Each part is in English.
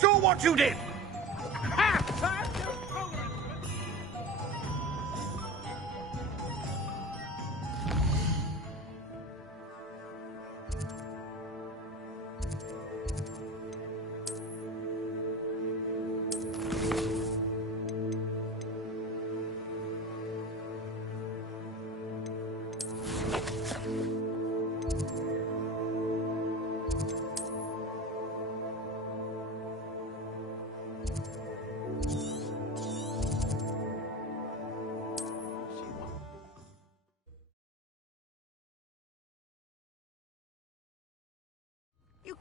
saw what you did!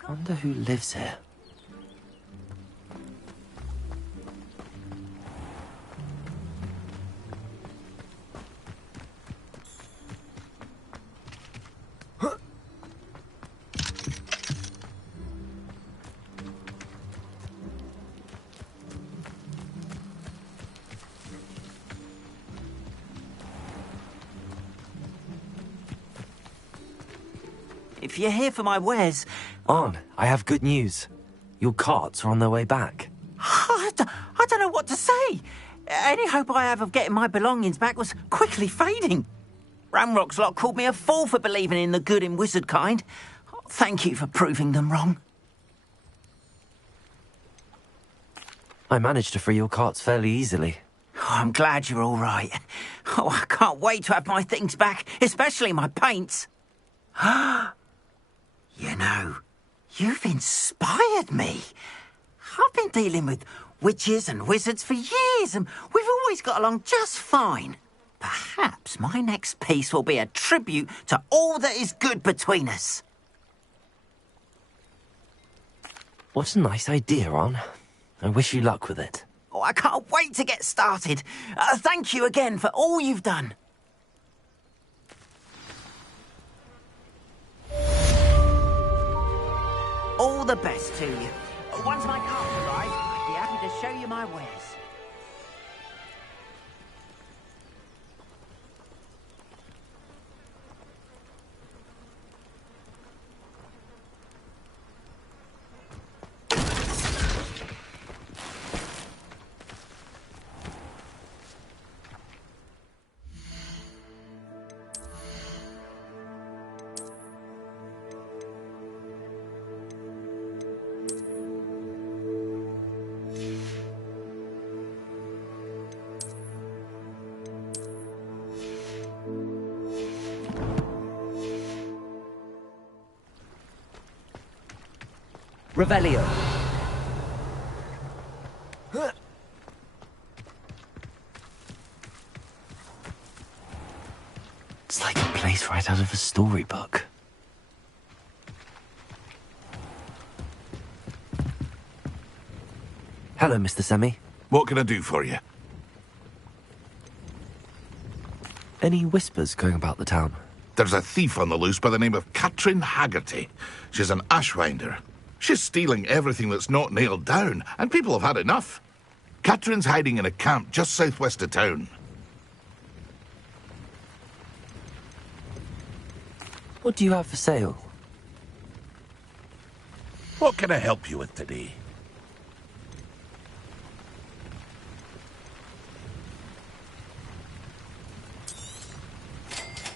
Wonder who lives here. If you're here for my wares... On, I have good news. Your carts are on their way back. I don't know what to say. Any hope I have of getting my belongings back was quickly fading. Ramrock's lot called me a fool for believing in the good in wizard kind. Thank you for proving them wrong. I managed to free your carts fairly easily. Oh, I'm glad you're all right. Oh, I can't wait to have my things back, especially my paints. You know, you've inspired me. I've been dealing with witches and wizards for years, and we've always got along just fine. Perhaps my next piece will be a tribute to all that is good between us. What a nice idea, Ron. I wish you luck with it. Oh, I can't wait to get started. Thank you again for all you've done. All the best to you. Once my carts arrive, I'd be happy to show you my wares. Revelio. It's like a place right out of a storybook. Hello, Mr. Semi. What can I do for you? Any whispers going about the town? There's a thief on the loose by the name of Katrin Haggerty. She's an ashwinder. She's stealing everything that's not nailed down, and people have had enough. Katrin's hiding in a camp just southwest of town. What do you have for sale? What can I help you with today?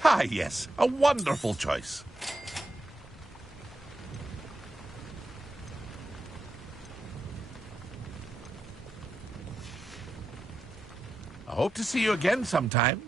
Ah, yes, a wonderful choice. I hope to see you again sometime.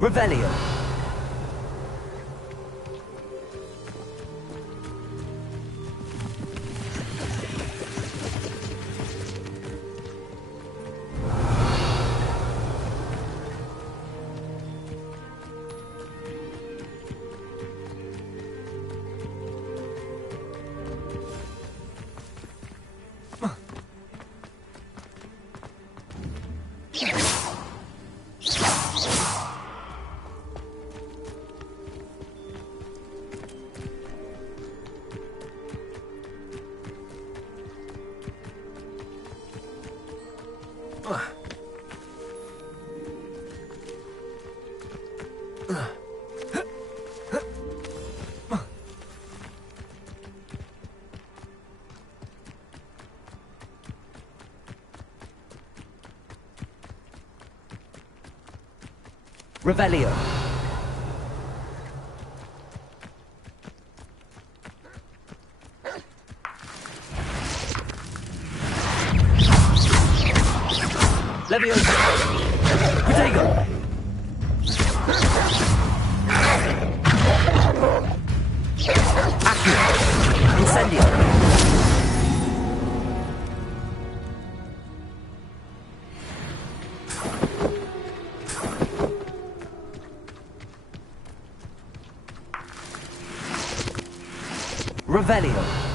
Revelio. Revelio. Leviosa. Protego. Accio. Incendio. Revelio.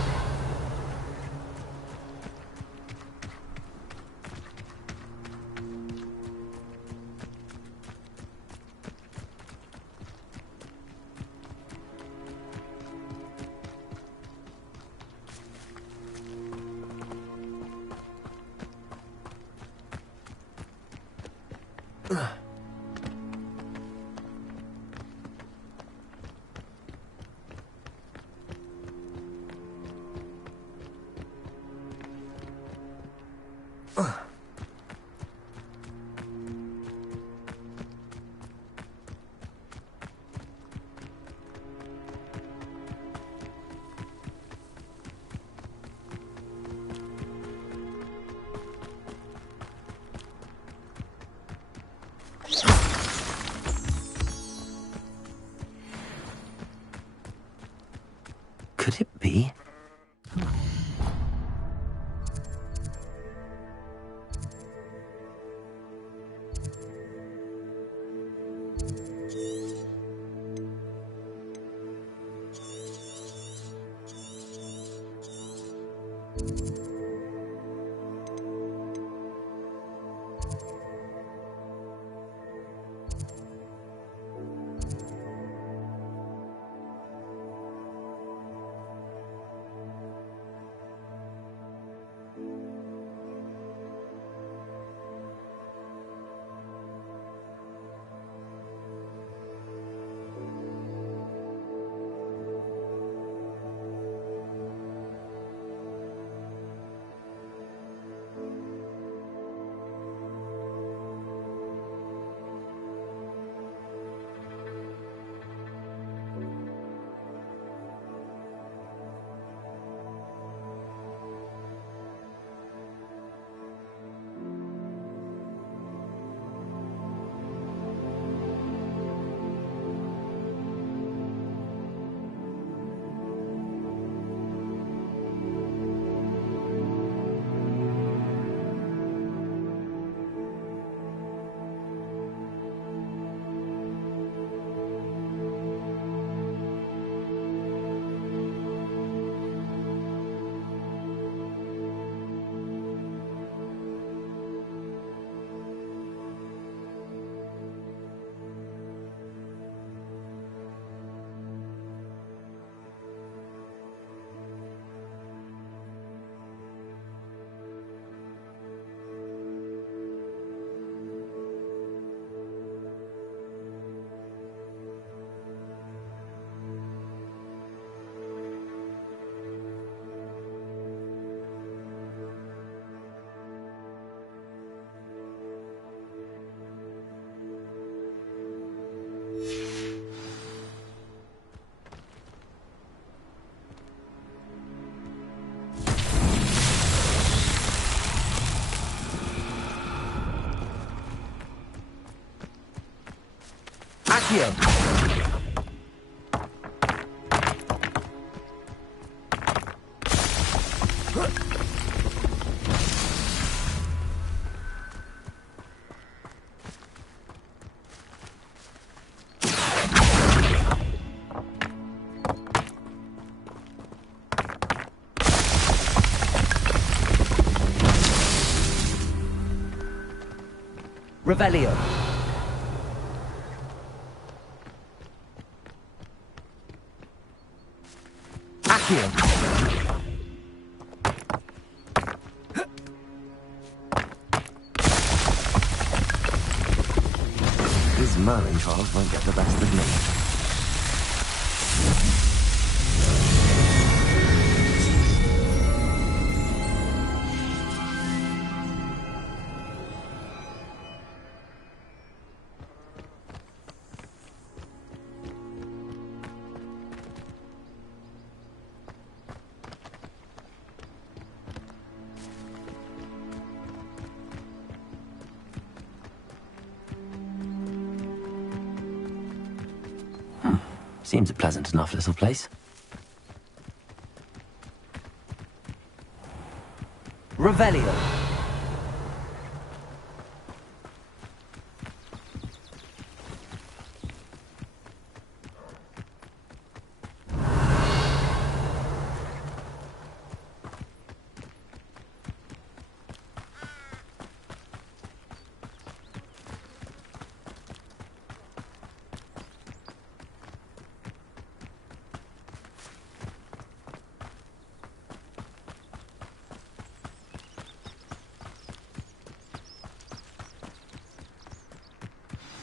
Could it be? Accio! Revelio. Accio. These Merlin trials won't get the best of me. Seems a pleasant enough little place. Revelio.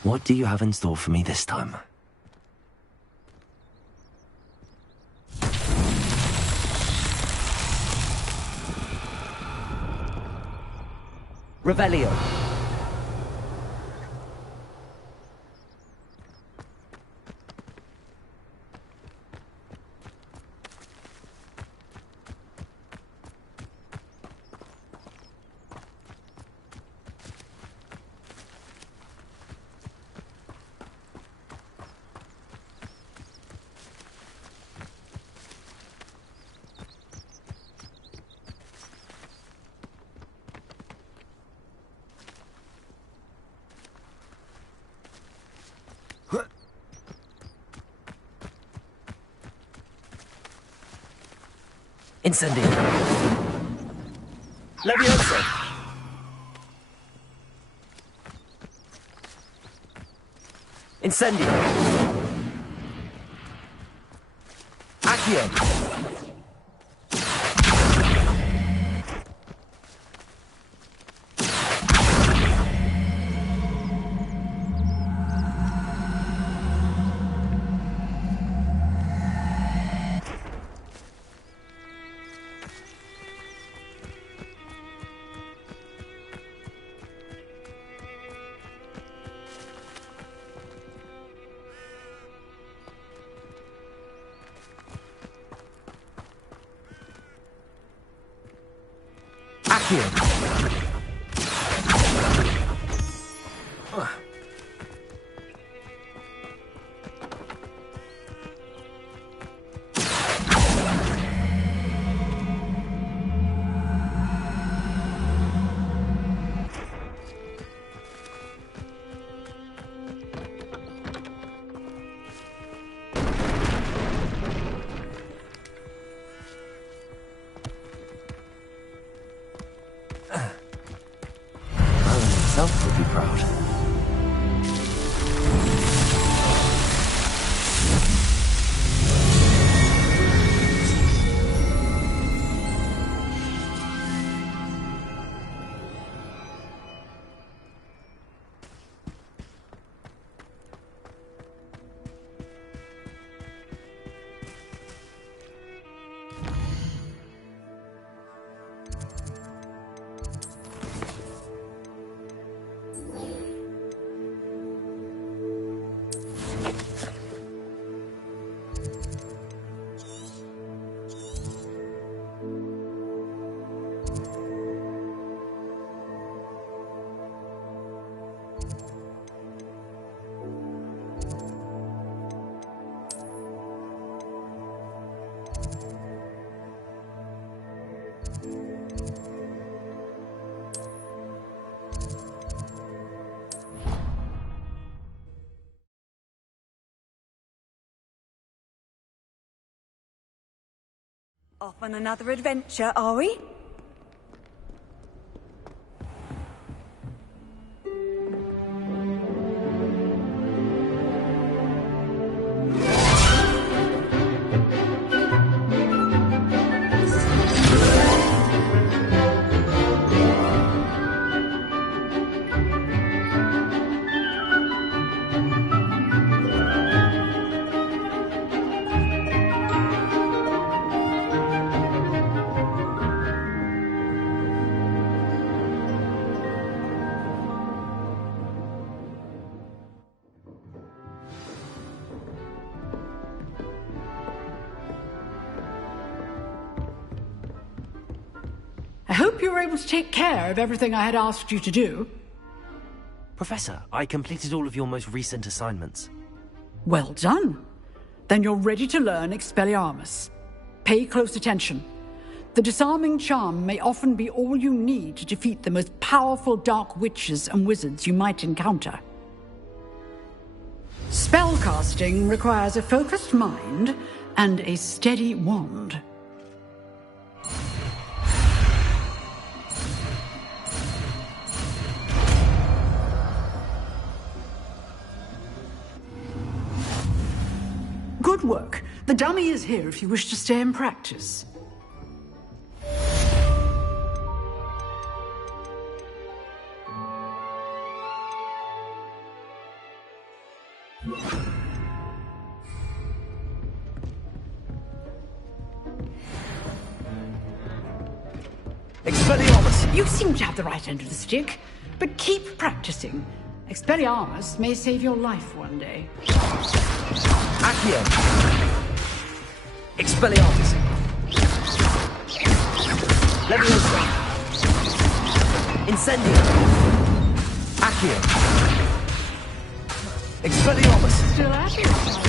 What do you have in store for me this time? Revelio. Incendio. Leviosa. Incendio. Accio. Accio. Off on another adventure, are we? I hope you were able to take care of everything I had asked you to do. Professor, I completed all of your most recent assignments. Well done. Then you're ready to learn Expelliarmus. Pay close attention. The disarming charm may often be all you need to defeat the most powerful dark witches and wizards you might encounter. Spellcasting requires a focused mind and a steady wand. Good work. The dummy is here if you wish to stay and practice. Expelliarmus! You seem to have the right end of the stick, but keep practicing. Expelliarmus may save your life one day. Accio! Expelliarmus! Leviosa! Incendio! Accio! Expelliarmus! Still at it?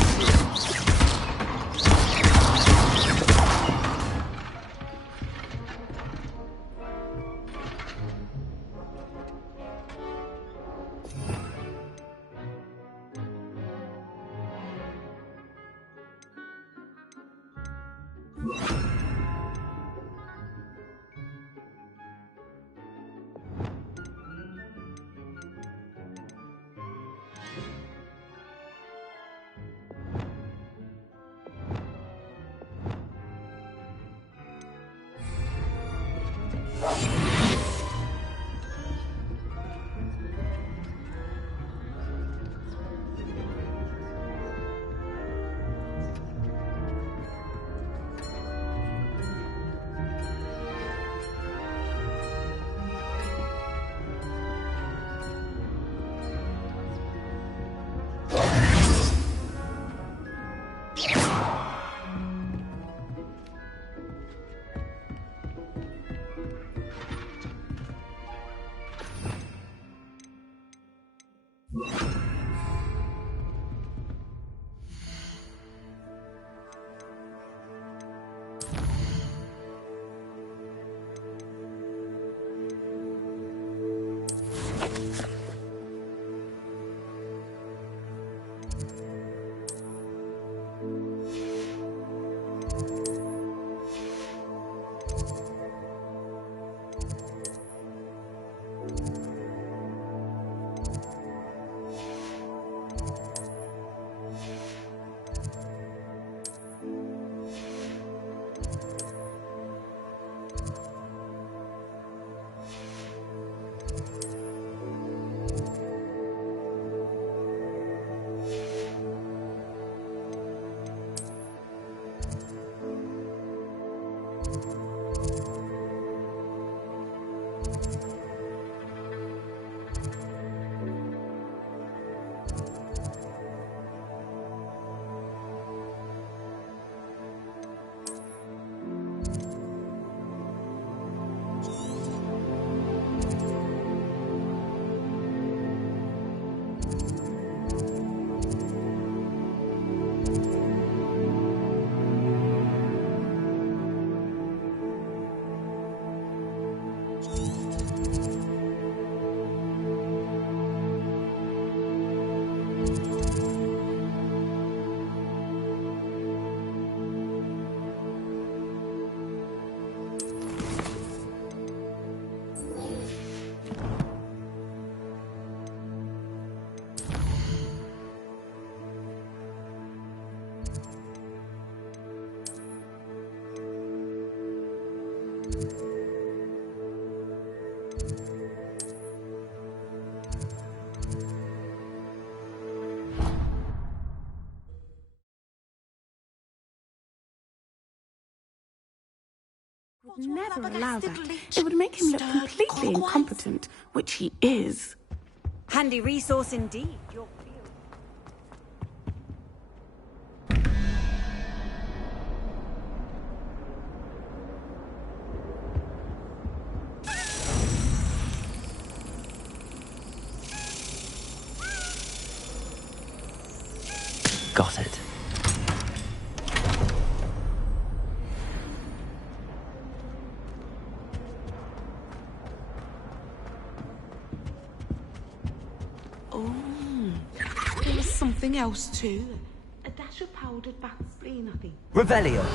Never allow that. It would make him look completely incompetent, which he is. Handy resource indeed. Your field. Got it. There was something else too. A dash of powdered bat spleen, I think. Revelio.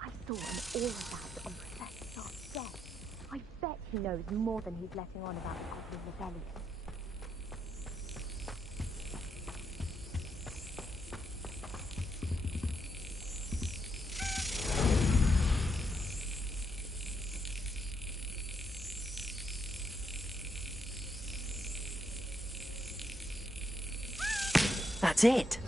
I saw an aura badge on Professor Sharp's desk. I bet he knows more than he's letting on about the Goblin Rebellion. That's it.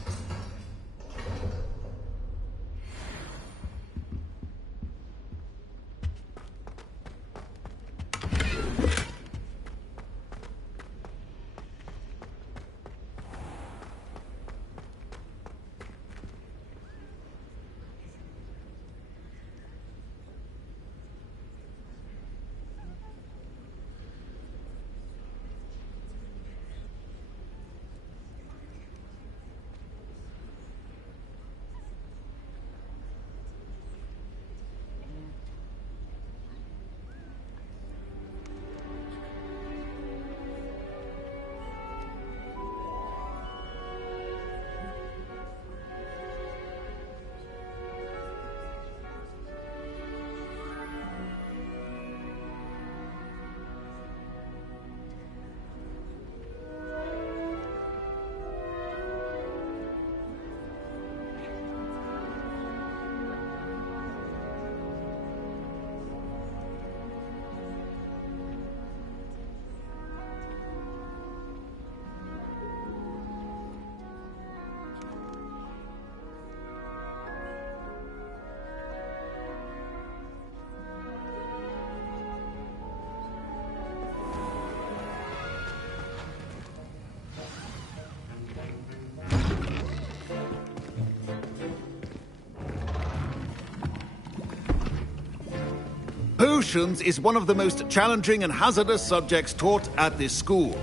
Potions is one of the most challenging and hazardous subjects taught at this school.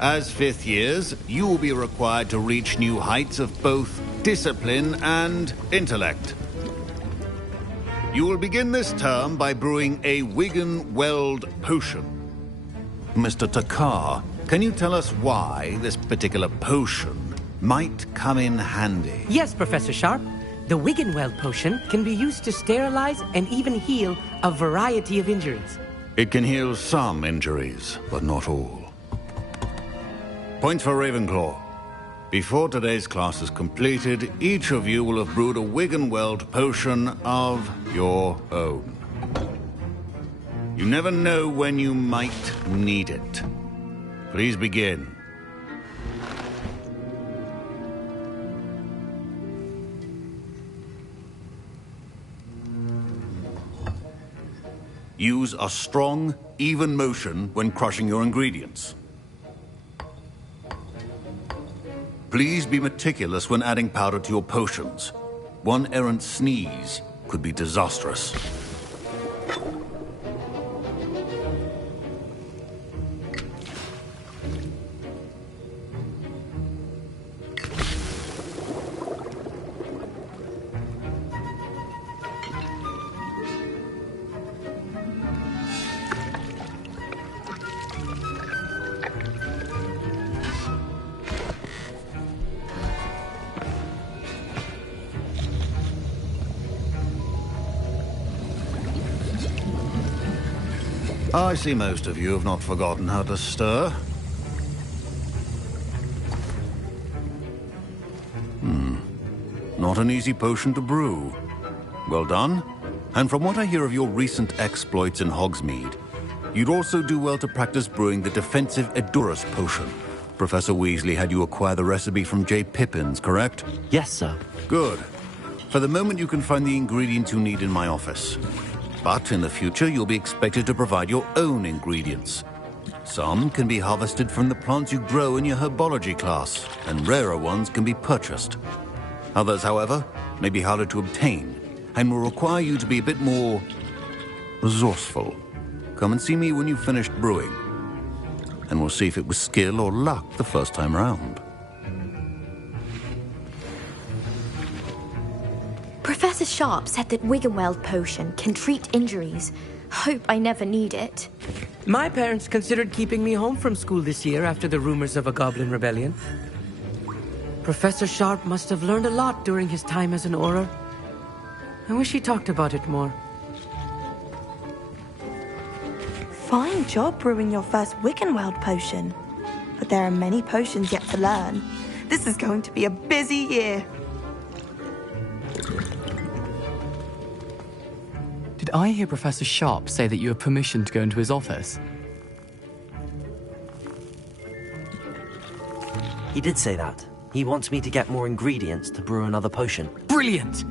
As fifth years, you will be required to reach new heights of both discipline and intellect. You will begin this term by brewing a Wiggenweld potion. Mr. Takar, can you tell us why this particular potion might come in handy? Yes, Professor Sharp. The Wiggenweld potion can be used to sterilize and even heal a variety of injuries. It can heal some injuries, but not all. Points for Ravenclaw. Before today's class is completed, each of you will have brewed a Wiggenweld potion of your own. You never know when you might need it. Please begin. Use a strong, even motion when crushing your ingredients. Please be meticulous when adding powder to your potions. One errant sneeze could be disastrous. I see most of you have not forgotten how to stir. Not an easy potion to brew. Well done. And from what I hear of your recent exploits in Hogsmeade, You'd also do well to practice brewing the defensive Edurus potion. Professor Weasley had you acquire the recipe from J. Pippins, correct? Yes, sir. Good. For the moment, you can find the ingredients you need in my office. But in the future, you'll be expected to provide your own ingredients. Some can be harvested from the plants you grow in your herbology class, and rarer ones can be purchased. Others, however, may be harder to obtain, and will require you to be a bit more resourceful. Come and see me when you've finished brewing, and we'll see if it was skill or luck the first time round. Professor Sharp said that Wiggenweld potion can treat injuries. Hope I never need it. My parents considered keeping me home from school this year after the rumors of a goblin rebellion. Professor Sharp must have learned a lot during his time as an Auror. I wish he talked about it more. Fine job brewing your first Wiggenweld potion. But there are many potions yet to learn. This is going to be a busy year. Did I hear Professor Sharp say that you have permission to go into his office? He did say that. He wants me to get more ingredients to brew another potion. Brilliant!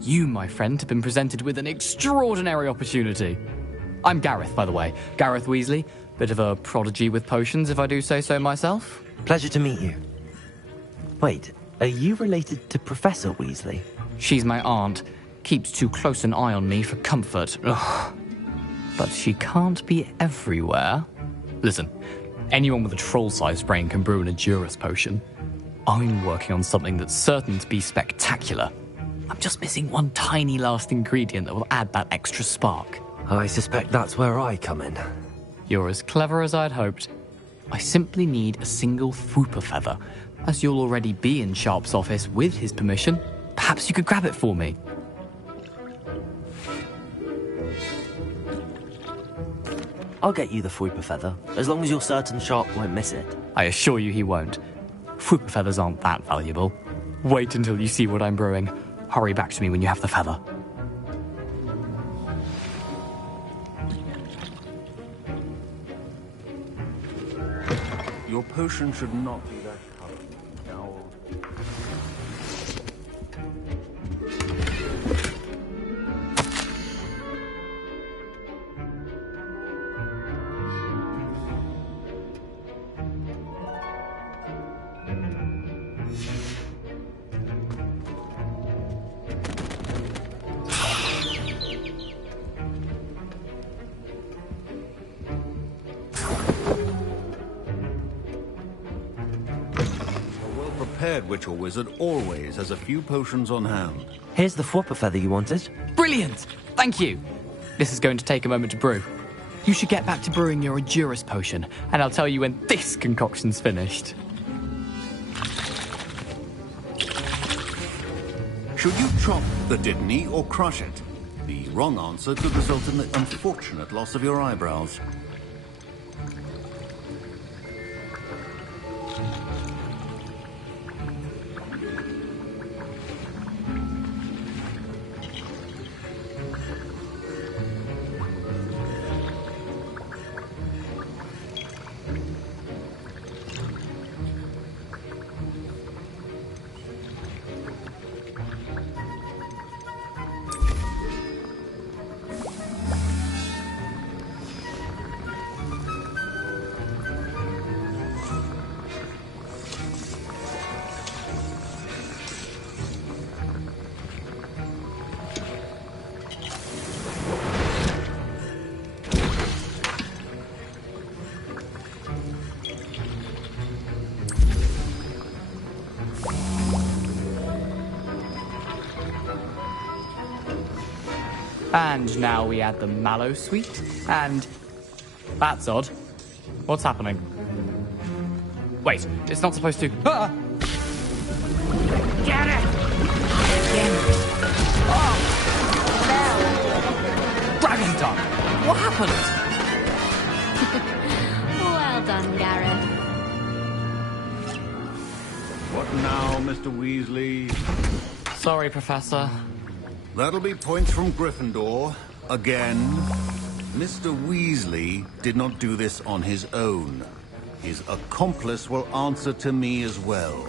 You, my friend, have been presented with an extraordinary opportunity. I'm Gareth, by the way. Gareth Weasley. Bit of a prodigy with potions, if I do say so myself. Pleasure to meet you. Wait, are you related to Professor Weasley? She's my aunt. Keeps too close an eye on me for comfort. Ugh. But she can't be everywhere. Listen, anyone with a troll-sized brain can brew an Edurus potion. I'm working on something that's certain to be spectacular. I'm just missing one tiny last ingredient that will add that extra spark. I suspect that's where I come in. You're as clever as I'd hoped. I simply need a single Fwooper feather. As you'll already be in Sharp's office with his permission, perhaps you could grab it for me. I'll get you the Fwooper feather, as long as you're certain Sharp won't miss it. I assure you he won't. Fwooper feathers aren't that valuable. Wait until you see what I'm brewing. Hurry back to me when you have the feather. Your potion should not be that color. Now... Witch or wizard always has a few potions on hand. Here's the Fwooper feather you wanted. Brilliant! Thank you! This is going to take a moment to brew. You should get back to brewing your Edurus potion, and I'll tell you when this concoction's finished. Should you chop the Dittany or crush it? The wrong answer could result in the unfortunate loss of your eyebrows. And now we add the mallow sweet, and... That's odd. What's happening? Wait, it's not supposed to... Ah! Get it! Oh! Dragon Duck! What happened? Well done, Gareth. What now, Mr. Weasley? Sorry, Professor. That'll be points from Gryffindor. Again. Mr. Weasley did not do this on his own. His accomplice will answer to me as well.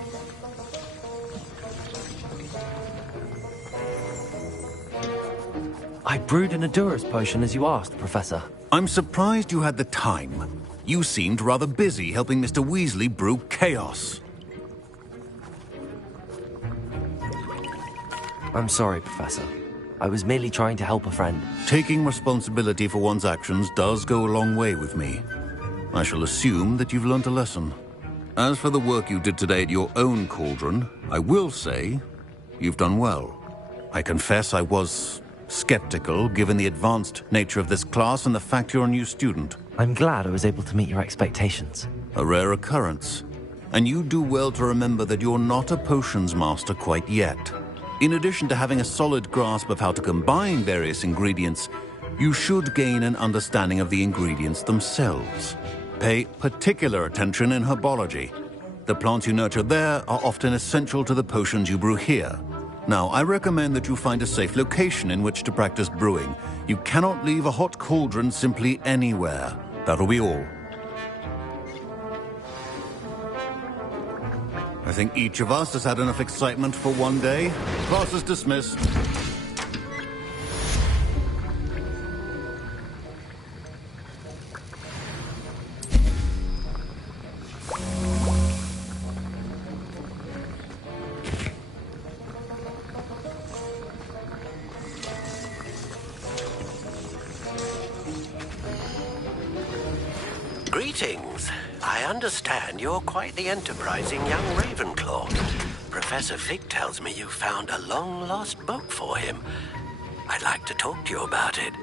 I brewed an Adurus potion as you asked, Professor. I'm surprised you had the time. You seemed rather busy helping Mr. Weasley brew chaos. I'm sorry, Professor. I was merely trying to help a friend. Taking responsibility for one's actions does go a long way with me. I shall assume that you've learnt a lesson. As for the work you did today at your own cauldron, I will say you've done well. I confess I was skeptical, given the advanced nature of this class and the fact you're a new student. I'm glad I was able to meet your expectations. A rare occurrence. And you do well to remember that you're not a potions master quite yet. In addition to having a solid grasp of how to combine various ingredients, you should gain an understanding of the ingredients themselves. Pay particular attention in herbology. The plants you nurture there are often essential to the potions you brew here. Now, I recommend that you find a safe location in which to practice brewing. You cannot leave a hot cauldron simply anywhere. That'll be all. I think each of us has had enough excitement for one day. Class is dismissed. Greetings. I understand you're quite the enterprising young Ravenclaw. Professor Fig tells me you found a long-lost book for him. I'd like to talk to you about it.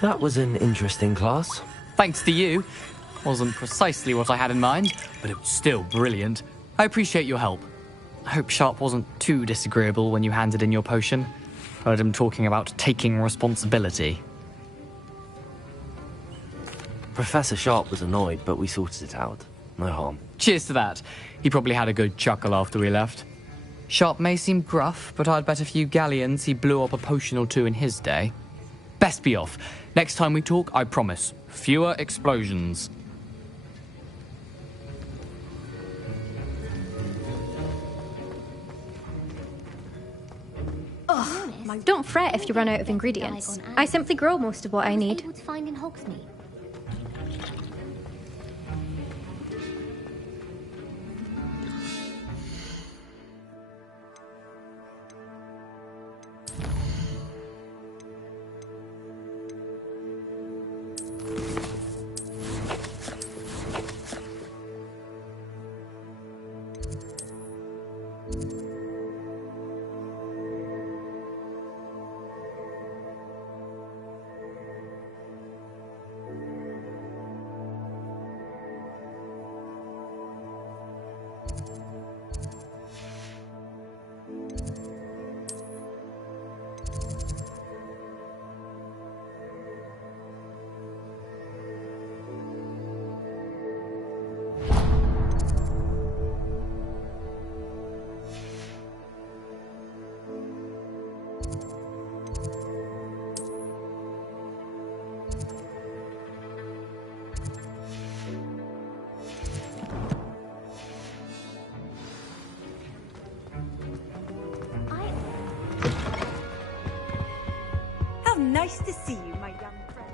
That was an interesting class. Thanks to you. Wasn't precisely what I had in mind, but it was still brilliant. I appreciate your help. I hope Sharp wasn't too disagreeable when you handed in your potion. Heard him talking about taking responsibility. Professor Sharp was annoyed, but we sorted it out. No harm. Cheers to that. He probably had a good chuckle after we left. Sharp may seem gruff, but I'd bet a few galleons he blew up a potion or two in his day. Best be off. Next time we talk, I promise, fewer explosions. Don't fret if you run out of ingredients. I simply grow most of what I need. Able to find in Hogsmeade. Nice to see you, my young friend.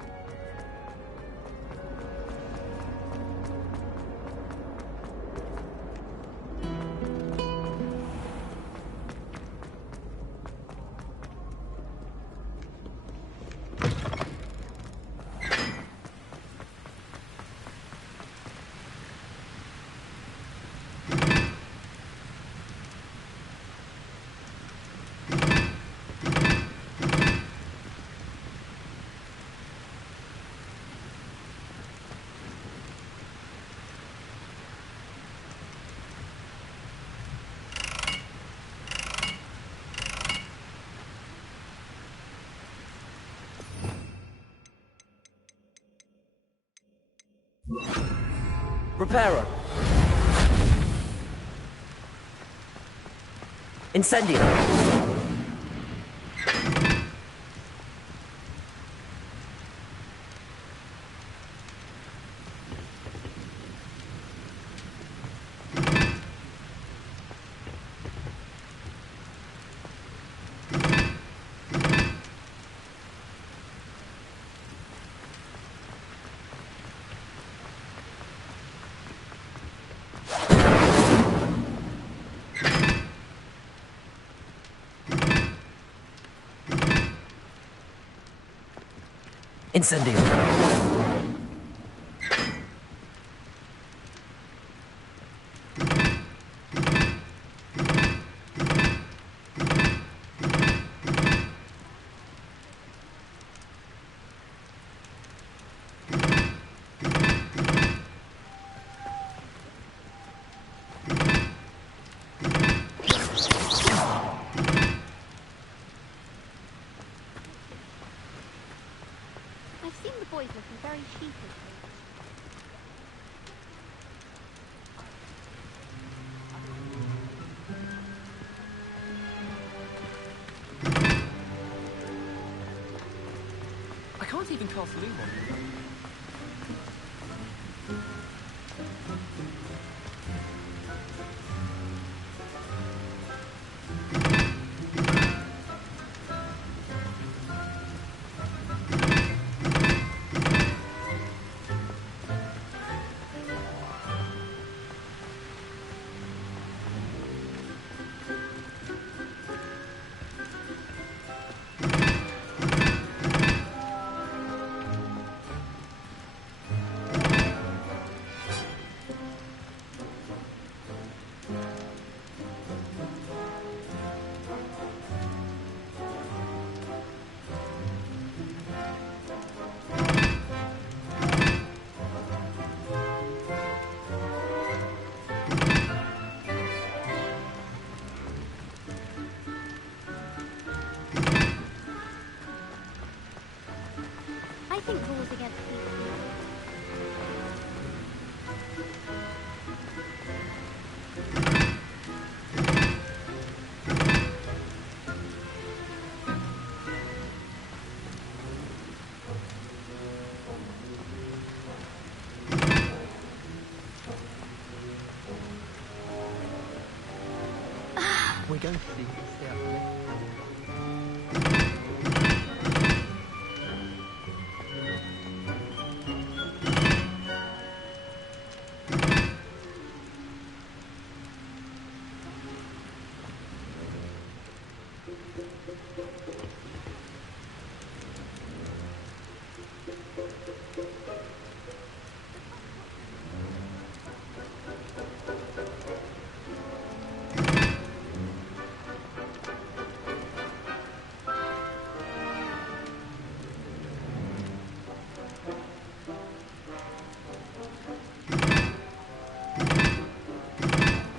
Repairer. Incendio. Incendio. I've seen the boys looking very sheepish. I can't even cast Loom on you. I think rules against people. We're going to see this afternoon.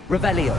Revelio.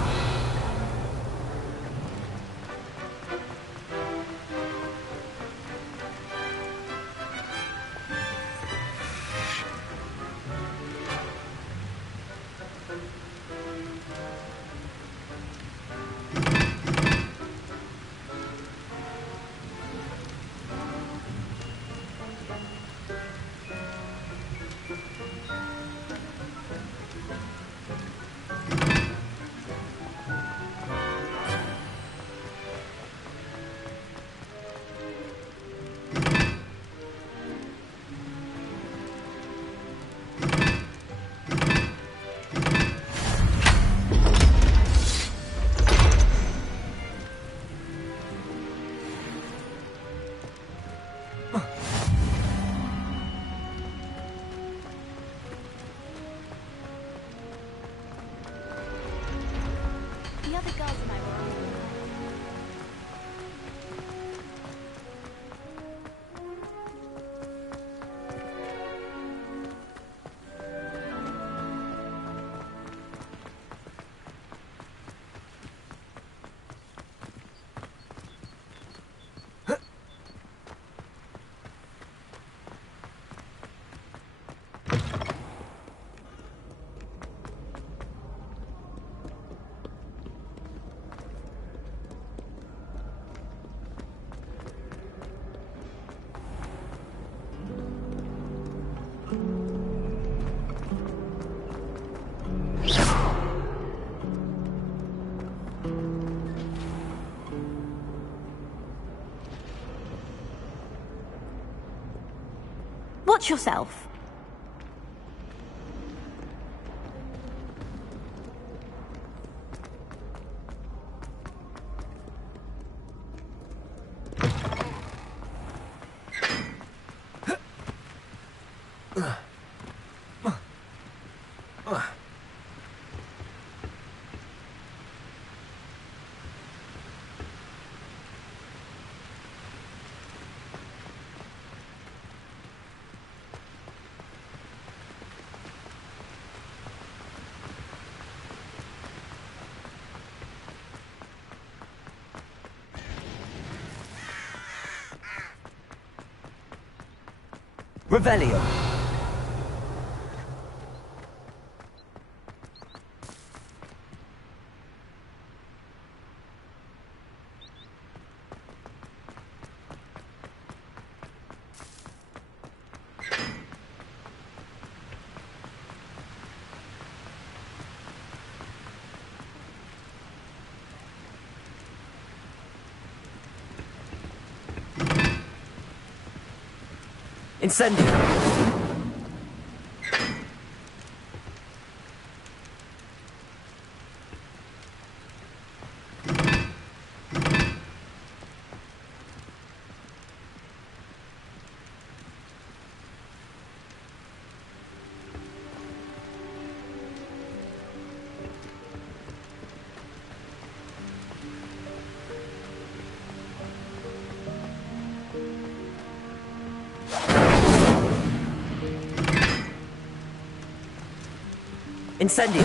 Watch yourself. Revelio. Incendio. Incendio.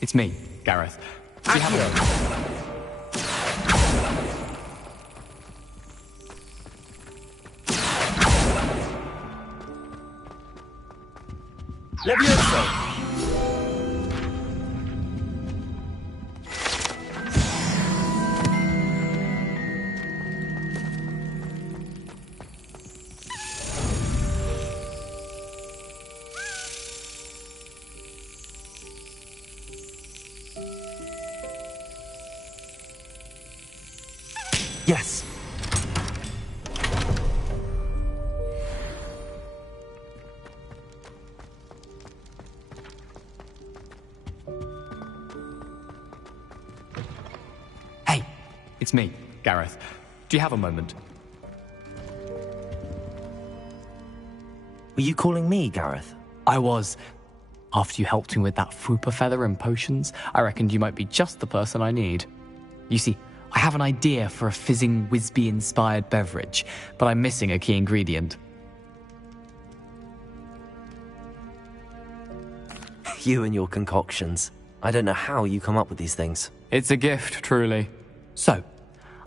It's me, Gareth. Do you have a... Levioso! Yes. Hey, it's me, Gareth. Do you have a moment? Were you calling me, Gareth? I was. After you helped me with that Fupa feather and potions, I reckoned you might be just the person I need. You see, I have an idea for a fizzing Whizbee-inspired beverage, but I'm missing a key ingredient. You and your concoctions. I don't know how you come up with these things. It's a gift, truly. So,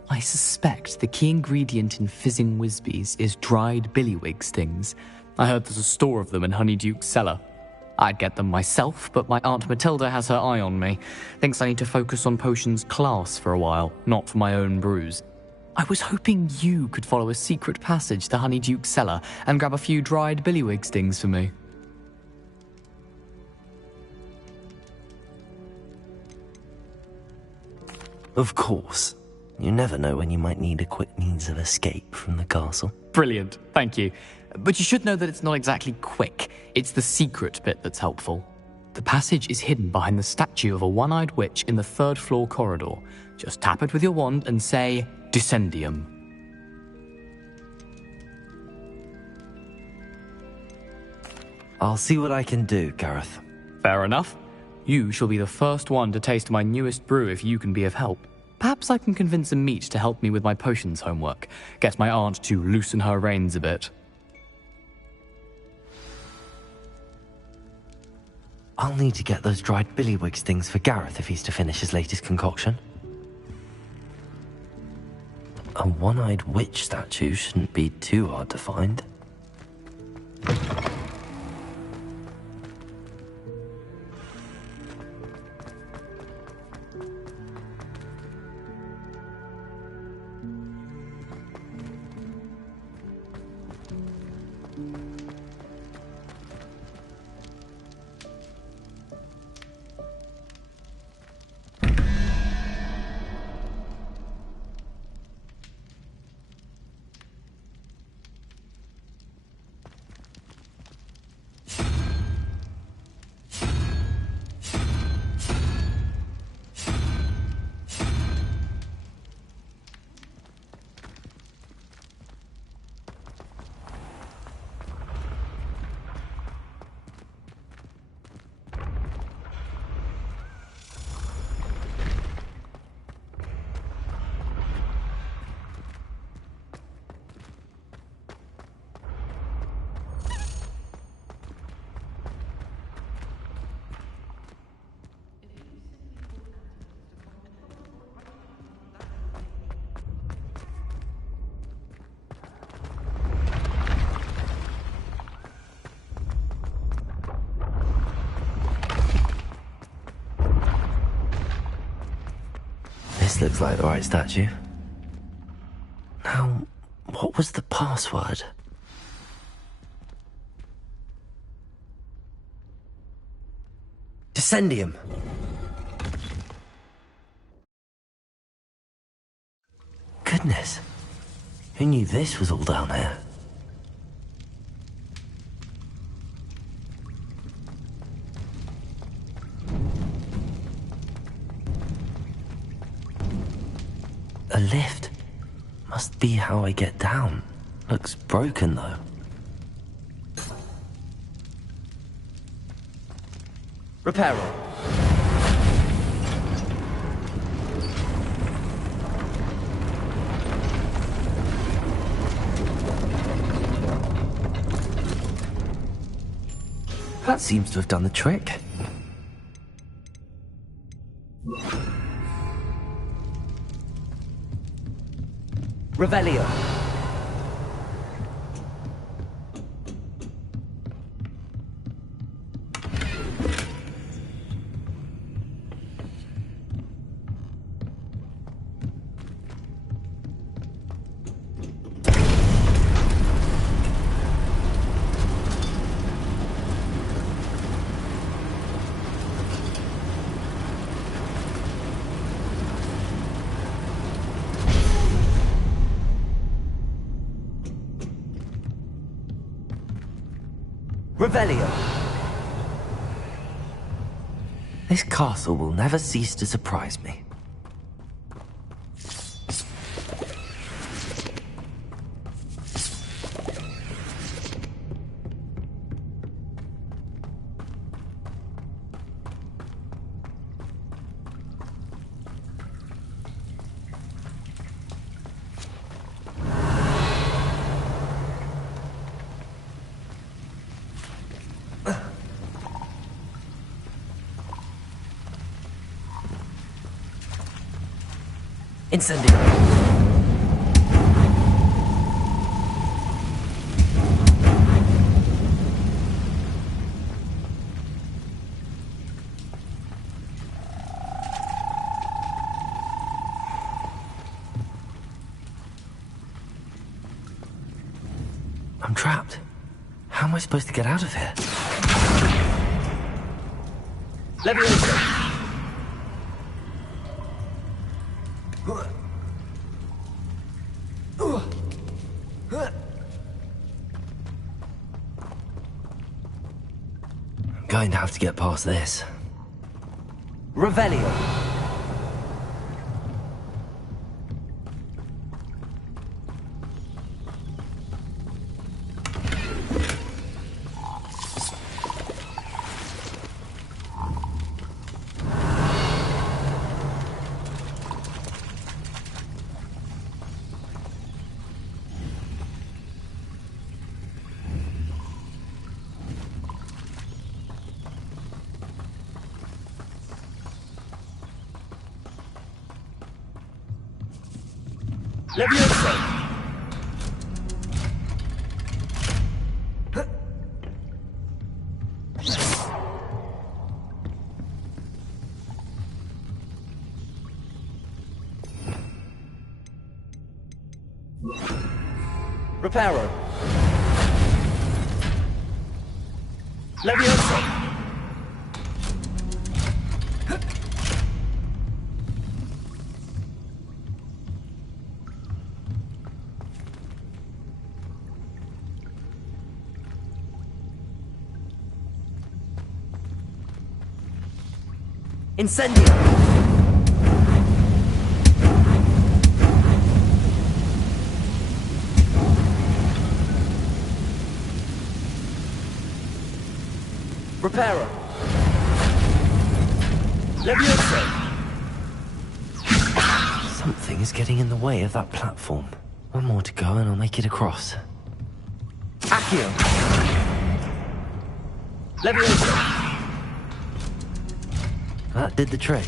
I suspect the key ingredient in fizzing Whizbees is dried billywig stings. I heard there's a store of them in Honeyduke's cellar. I'd get them myself, but my Aunt Matilda has her eye on me. Thinks I need to focus on potions class for a while, not for my own brews. I was hoping you could follow a secret passage to Honeyduke's cellar and grab a few dried billywig stings for me. Of course. You never know when you might need a quick means of escape from the castle. Brilliant, thank you. But you should know that it's not exactly quick. It's the secret bit that's helpful. The passage is hidden behind the statue of a one-eyed witch in the third-floor corridor. Just tap it with your wand and say, Descendium. I'll see what I can do, Gareth. Fair enough. You shall be the first one to taste my newest brew if you can be of help. Perhaps I can convince a meat to help me with my potions homework. Get my aunt to loosen her reins a bit. I'll need to get those dried billywigs things for Gareth if he's to finish his latest concoction. A one-eyed witch statue shouldn't be too hard to find. This looks like the right statue. Now, what was the password? Descendium. Goodness. Who knew this was all down here? A lift. Must be how I get down. Looks broken, though. Repair it. That seems to have done the trick. Revelio. Revelio. This castle will never cease to surprise me. Incendio. I'm trapped. How am I supposed to get out of here? Leviation. Going to have to get past this. Revelio. Leviosa! Reparo. Leviosa! Incendio! Reparo! Leviosa! Something is getting in the way of that platform. One more to go and I'll make it across. Accio! Leviosa! That did the trick.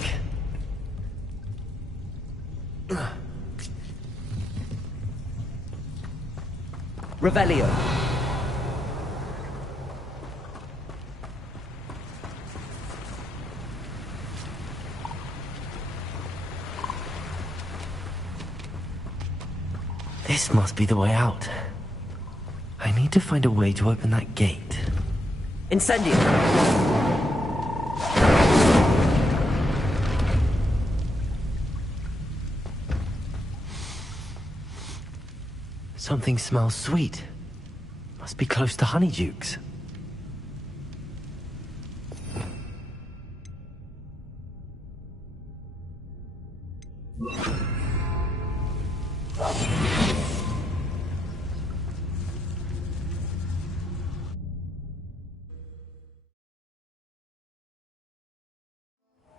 Revelio. This must be the way out. I need to find a way to open that gate. Incendio. Something smells sweet. Must be close to Honeydukes.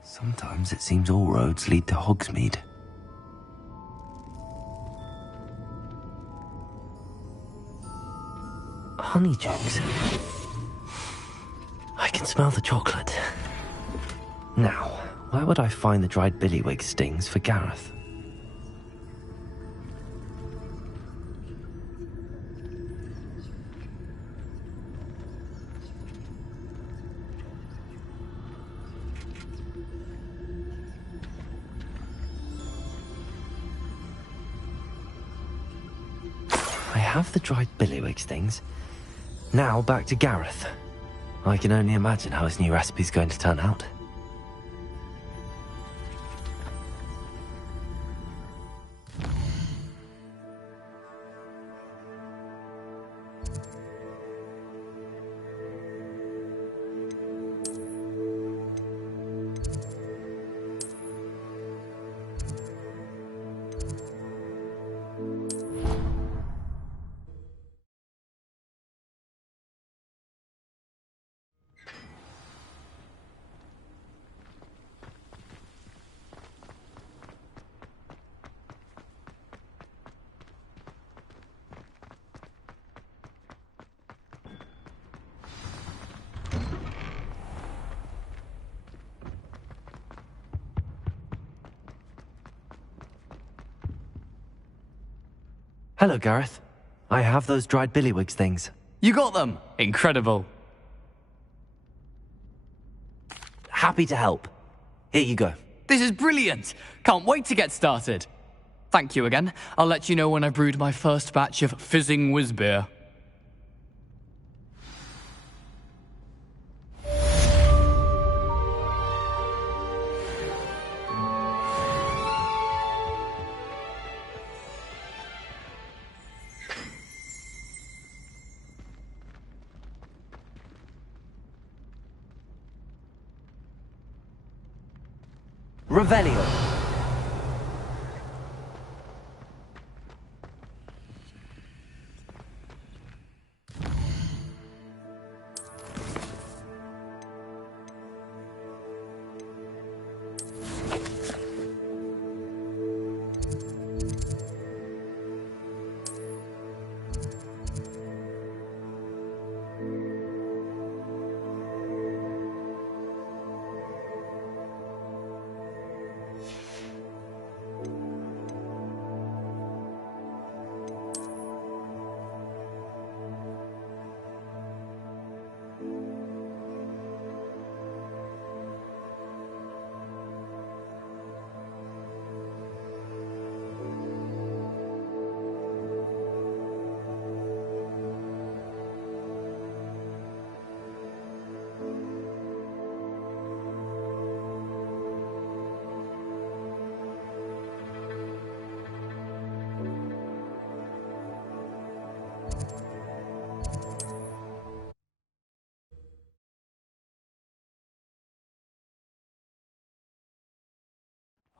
Sometimes it seems all roads lead to Hogsmeade. Honeydukes. I can smell the chocolate. Now, where would I find the dried billywig stings for Gareth? I have the dried billywig stings. Now back to Gareth. I can only imagine how his new recipe's going to turn out. Hello, Gareth. I have those dried billywig things. You got them! Incredible. Happy to help. Here you go. This is brilliant! Can't wait to get started. Thank you again. I'll let you know when I've brewed my first batch of fizzing whiz beer. Revelio.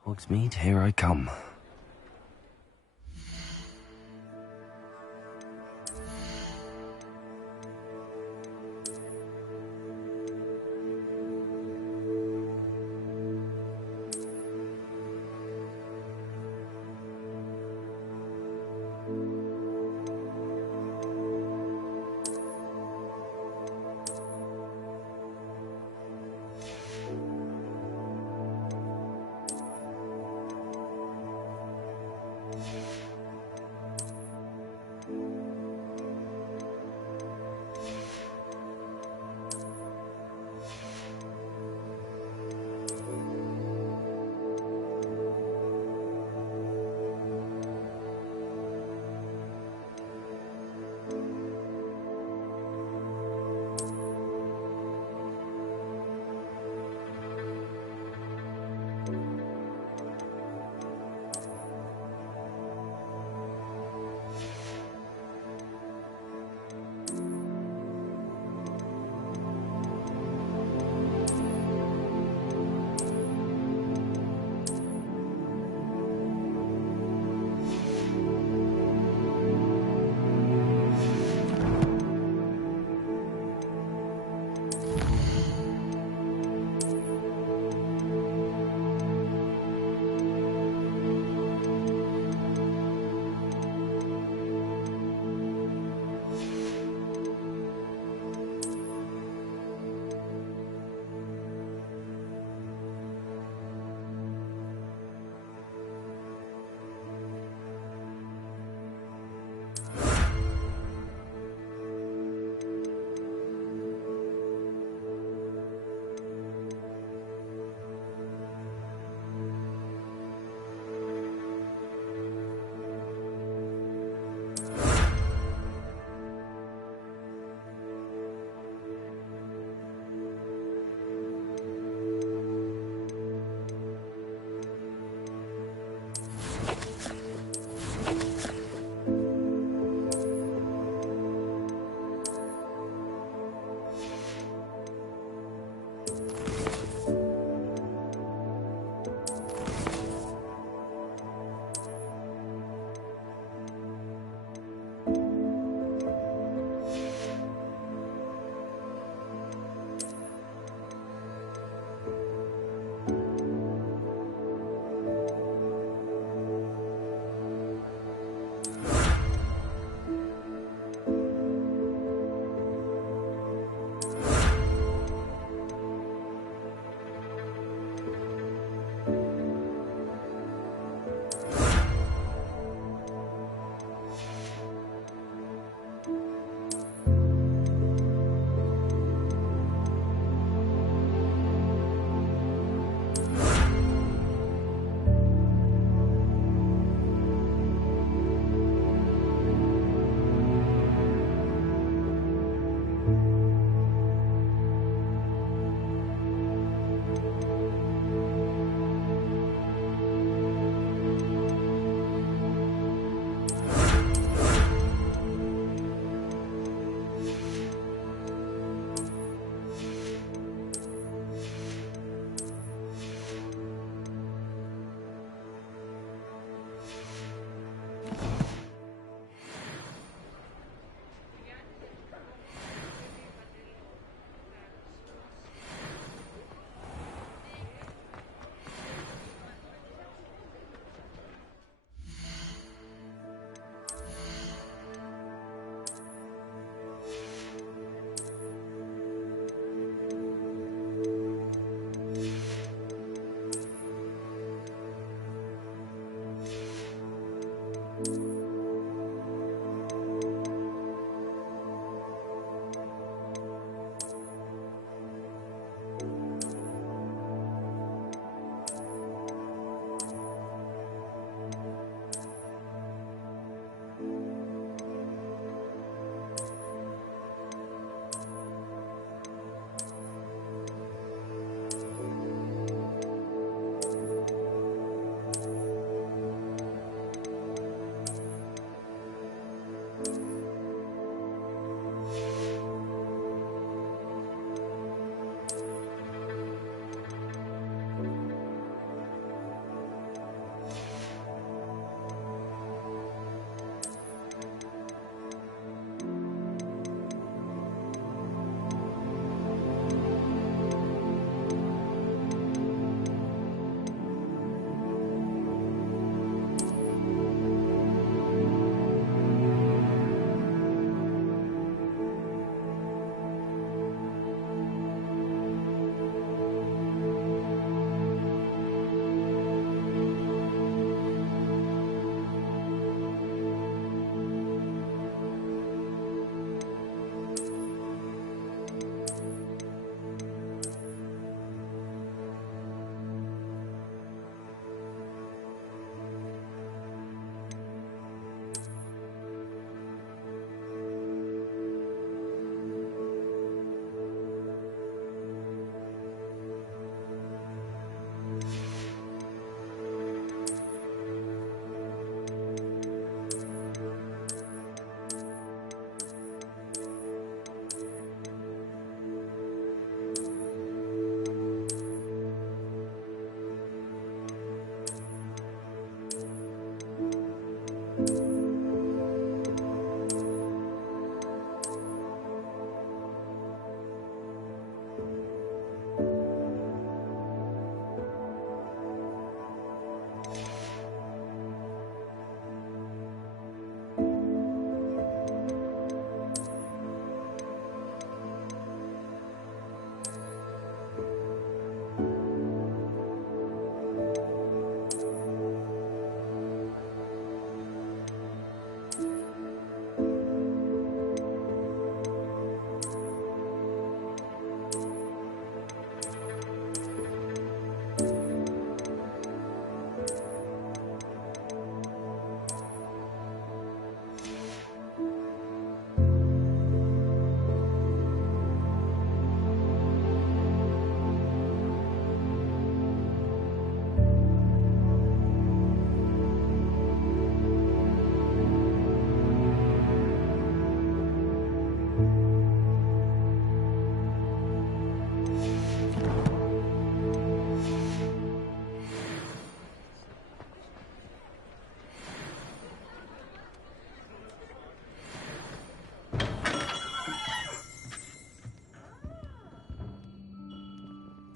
Hogsmeade, here I come.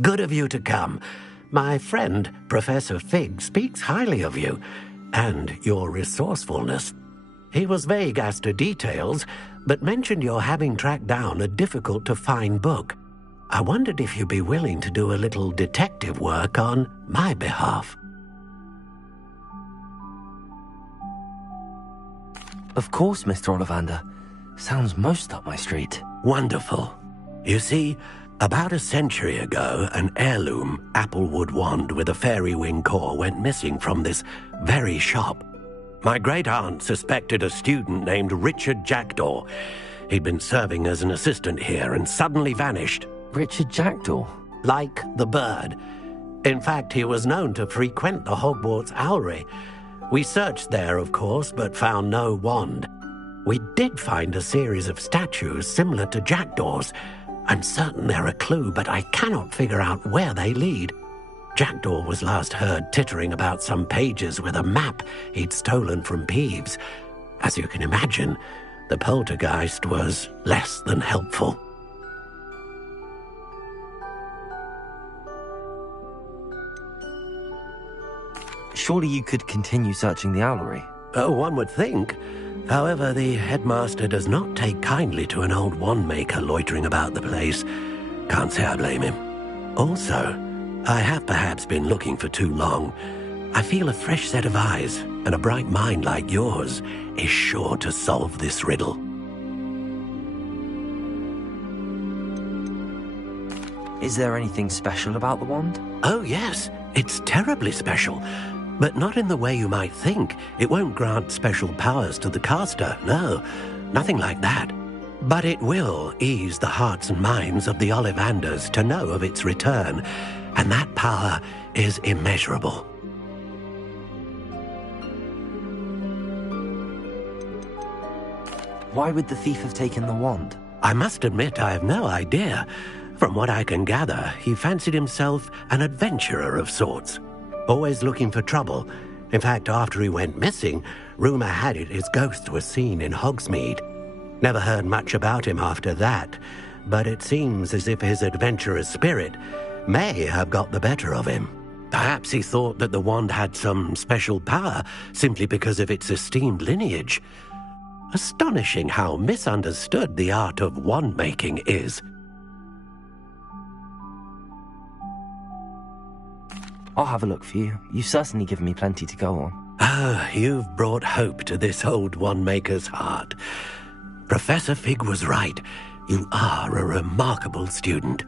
Good of you to come. My friend, Professor Fig, speaks highly of you and your resourcefulness. He was vague as to details, but mentioned your having tracked down a difficult-to-find book. I wondered if you'd be willing to do a little detective work on my behalf. Of course, Mr. Ollivander. Sounds most up my street. Wonderful. You see, about a century ago, an heirloom applewood wand with a fairy wing core went missing from this very shop. My great-aunt suspected a student named Richard Jackdaw. He'd been serving as an assistant here and suddenly vanished. Richard Jackdaw? Like the bird. In fact, he was known to frequent the Hogwarts Owlery. We searched there, of course, but found no wand. We did find a series of statues similar to Jackdaw's. I'm certain they're a clue, but I cannot figure out where they lead. Jackdaw was last heard tittering about some pages with a map he'd stolen from Peeves. As you can imagine, the poltergeist was less than helpful. Surely you could continue searching the owlery. Oh, one would think. However, the headmaster does not take kindly to an old wand-maker loitering about the place. Can't say I blame him. Also, I have perhaps been looking for too long. I feel a fresh set of eyes, and a bright mind like yours is sure to solve this riddle. Is there anything special about the wand? Oh, yes. It's terribly special. But not in the way you might think. It won't grant special powers to the caster, no. Nothing like that. But it will ease the hearts and minds of the Ollivanders to know of its return, and that power is immeasurable. Why would the thief have taken the wand? I must admit I have no idea. From what I can gather, he fancied himself an adventurer of sorts. Always looking for trouble. In fact, after he went missing, rumour had it his ghost was seen in Hogsmeade. Never heard much about him after that, but it seems as if his adventurous spirit may have got the better of him. Perhaps he thought that the wand had some special power simply because of its esteemed lineage. Astonishing how misunderstood the art of wand-making is. I'll have a look for you. You've certainly given me plenty to go on. Ah, you've brought hope to this old wand-maker's heart. Professor Fig was right. You are a remarkable student.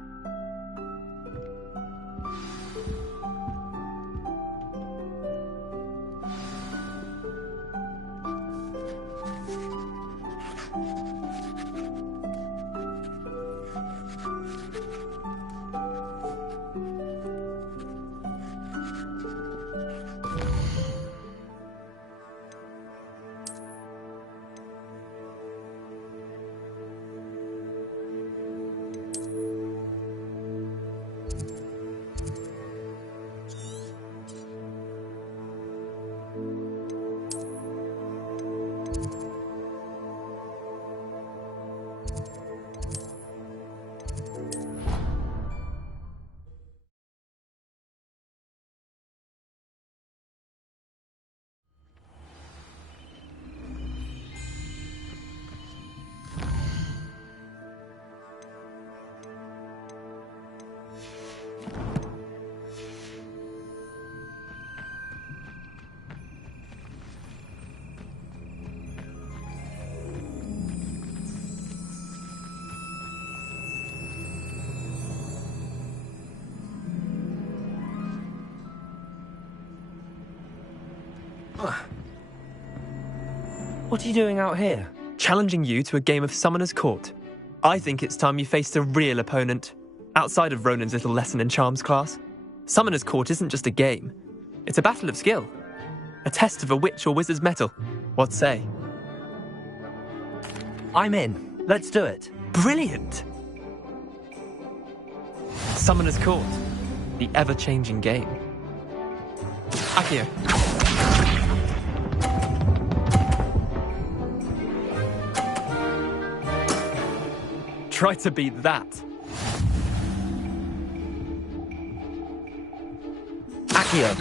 What are you doing out here? Challenging you to a game of Summoner's Court. I think it's time you faced a real opponent, outside of Ronan's little lesson in charms class. Summoner's Court isn't just a game. It's a battle of skill. A test of a witch or wizard's mettle. What say? I'm in. Let's do it. Brilliant! Summoner's Court. The ever-changing game. Accio. Try to beat that. Accio.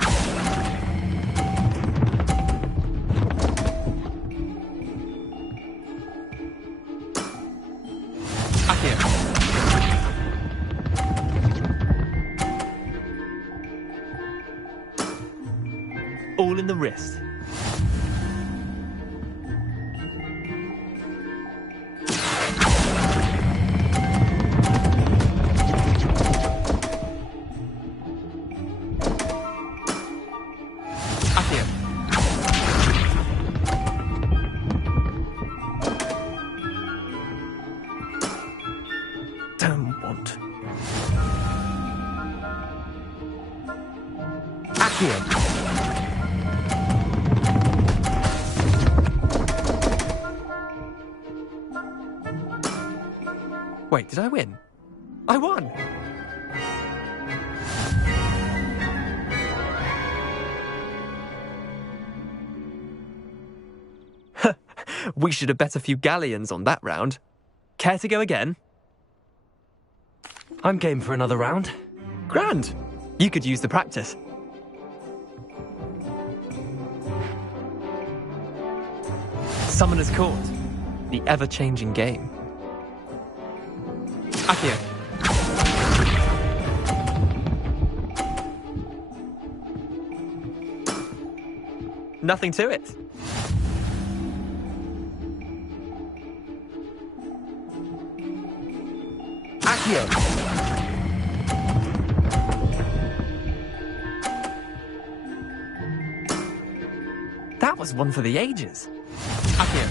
All in the wrist. Accio. Don't want. Accio. Wait, did I win? I won! We should have bet a few galleons on that round. Care to go again? I'm game for another round. Grand! You could use the practice. Summoner's Court. The ever-changing game. Accio. Nothing to it. Accio. That was one for the ages. Accio.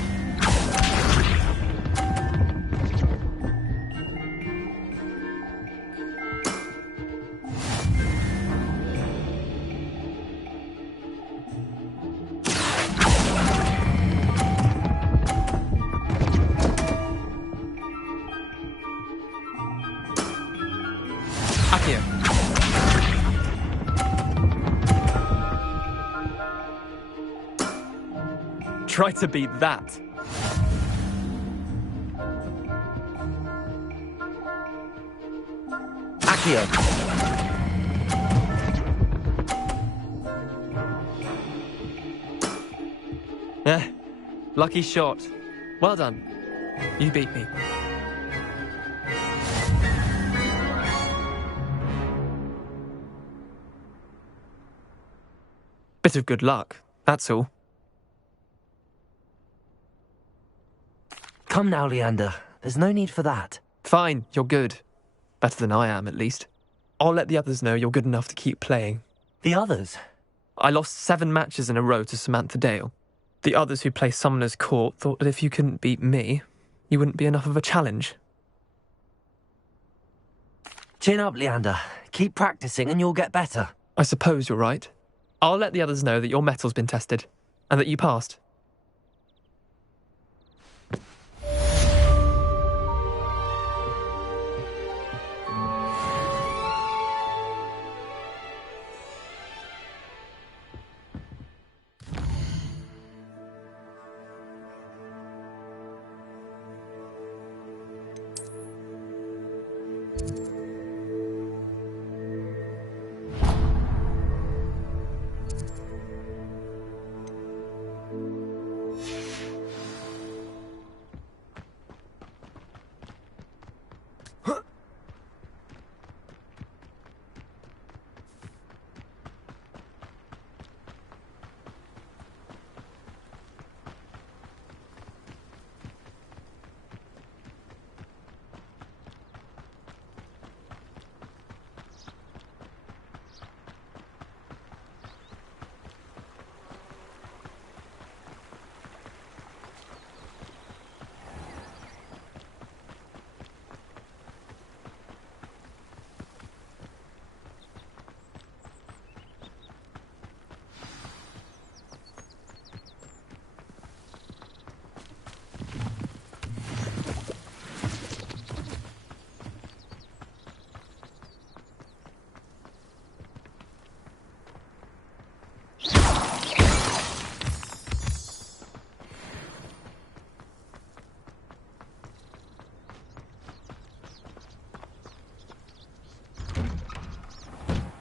Accio. Try to beat that. Accio. Lucky shot. Well done. You beat me. Bit of good luck, that's all. Come now, Leander. There's no need for that. Fine, you're good. Better than I am, at least. I'll let the others know you're good enough to keep playing. The others? I lost 7 matches in a row to Samantha Dale. The others who play Summoner's Court thought that if you couldn't beat me, you wouldn't be enough of a challenge. Chin up, Leander. Keep practicing and you'll get better. I suppose you're right. I'll let the others know that your metal's been tested, and that you passed.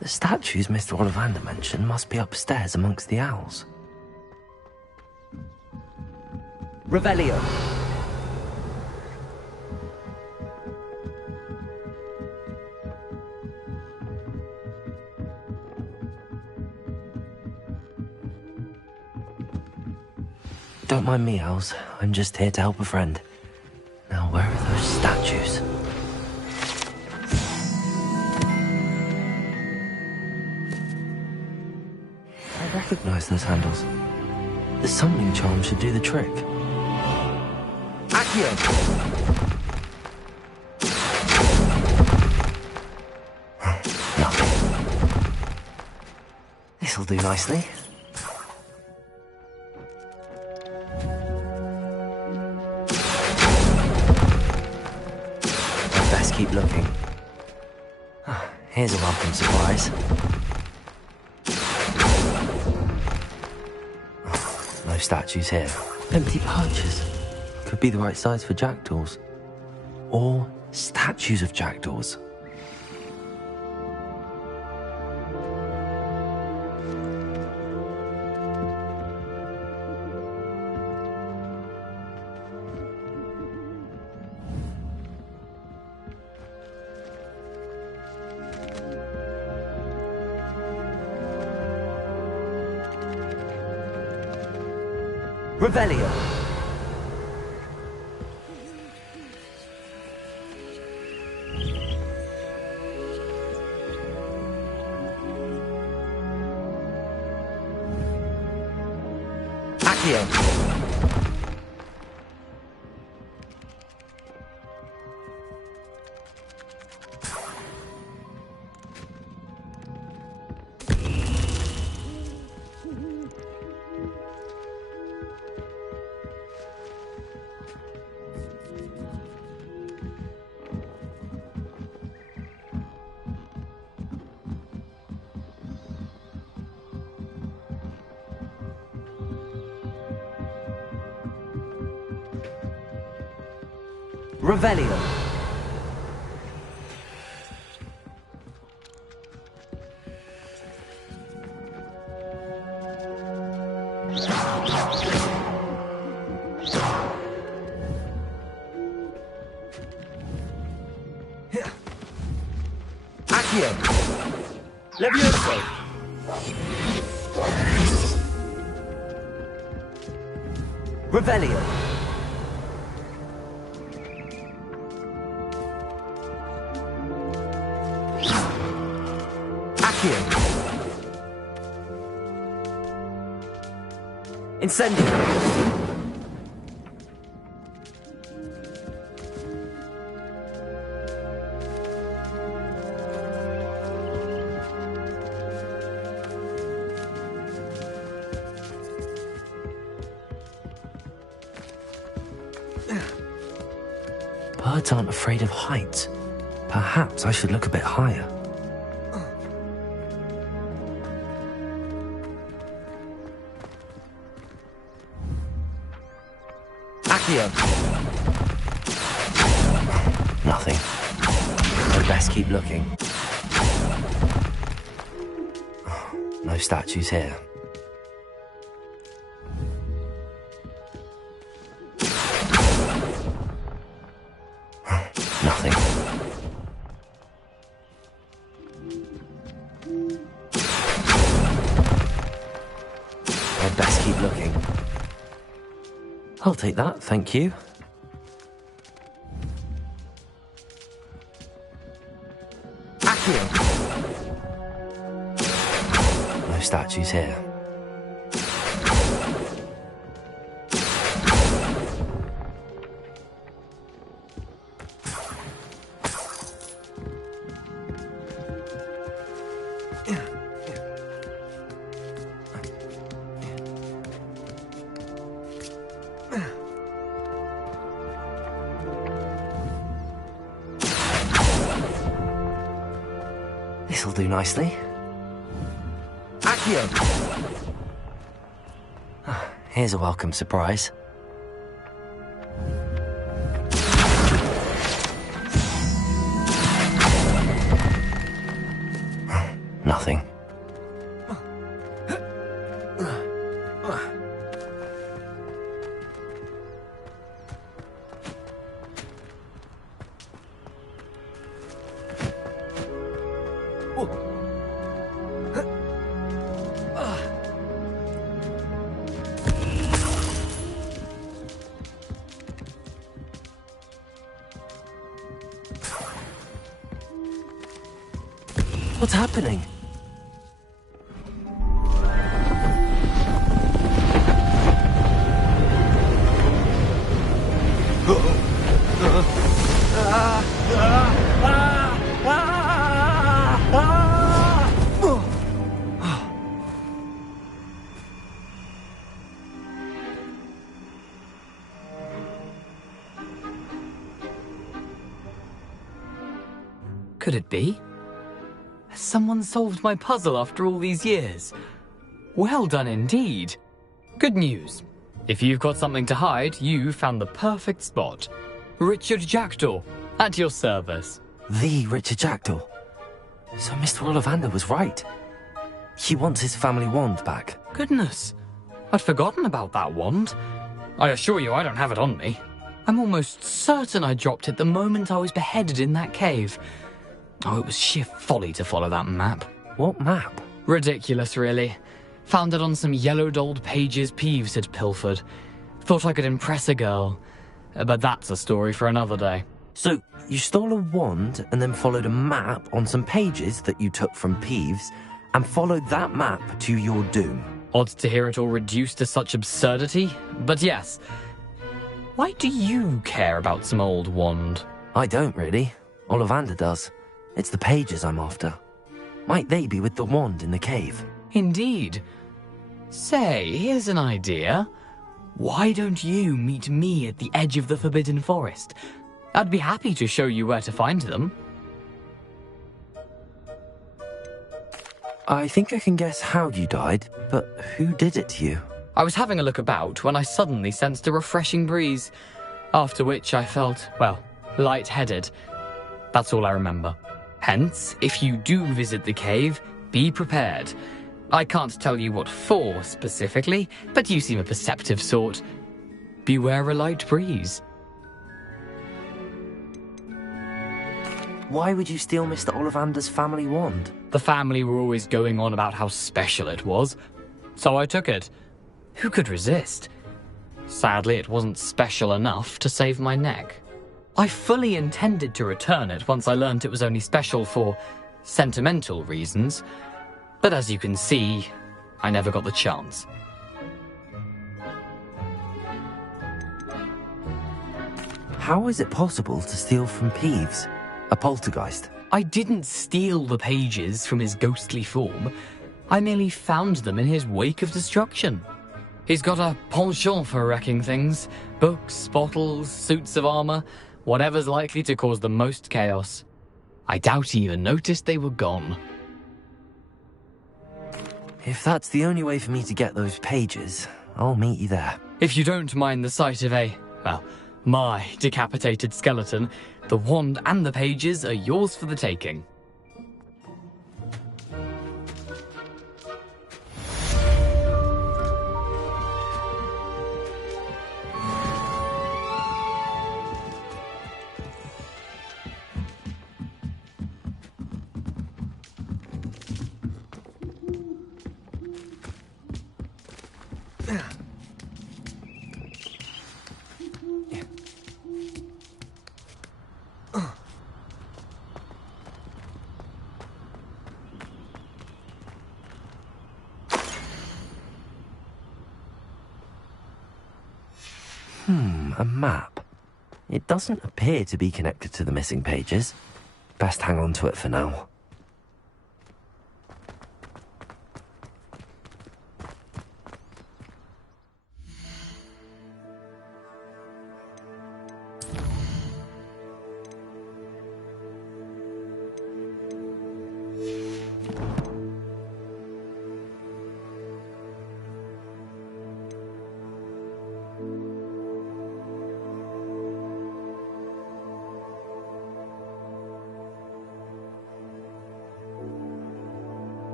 The statues Mr. Ollivander mentioned must be upstairs amongst the owls. Revelio. Don't mind me, owls. I'm just here to help a friend. Now, where are those statues? I recognize those handles. The summoning charm should do the trick. Accio! Nothing. This'll do nicely. I'd best keep looking. Here's a welcome surprise. No statues here. Empty perches. Could be the right size for jackdaws. Or statues of jackdaws. Revelio. Accio. Revelio. Accio. Levioso. Revelio. Incendio. Birds aren't afraid of heights. Perhaps I should look a bit higher. Nothing. I'd best keep looking. No statues here. Nothing. I'd best keep looking. I'll take that, thank you. No statues here. This'll do nicely. Accio. Here's a welcome surprise. Nothing. What's happening? Could it be? Has someone solved my puzzle after all these years? Well done indeed. Good news. If you've got something to hide, you found the perfect spot. Richard Jackdaw, at your service. The Richard Jackdaw. So Mr. Ollivander was right. He wants his family wand back. Goodness, I'd forgotten about that wand. I assure you I don't have it on me. I'm almost certain I dropped it the moment I was beheaded in that cave. Oh, it was sheer folly to follow that map. What map? Ridiculous, really. Found it on some yellowed old pages Peeves had pilfered. Thought I could impress a girl. But that's a story for another day. So, you stole a wand and then followed a map on some pages that you took from Peeves and followed that map to your doom. Odd to hear it all reduced to such absurdity, but yes. Why do you care about some old wand? I don't, really. Ollivander does. It's the pages I'm after. Might they be with the wand in the cave? Indeed. Say, here's an idea. Why don't you meet me at the edge of the Forbidden Forest? I'd be happy to show you where to find them. I think I can guess how you died, but who did it to you? I was having a look about when I suddenly sensed a refreshing breeze, after which I felt, well, lightheaded. That's all I remember. Hence, if you do visit the cave, be prepared. I can't tell you what for specifically, but you seem a perceptive sort. Beware a light breeze. Why would you steal Mr. Ollivander's family wand? The family were always going on about how special it was, so I took it. Who could resist? Sadly, it wasn't special enough to save my neck. I fully intended to return it once I learned it was only special for sentimental reasons, but as you can see, I never got the chance. How is it possible to steal from Peeves, a poltergeist? I didn't steal the pages from his ghostly form. I merely found them in his wake of destruction. He's got a penchant for wrecking things. Books, bottles, suits of armor, whatever's likely to cause the most chaos. I doubt he even noticed they were gone. If that's the only way for me to get those pages, I'll meet you there. If you don't mind the sight of my decapitated skeleton, the wand and the pages are yours for the taking. A map. It doesn't appear to be connected to the missing pages. Best hang on to it for now.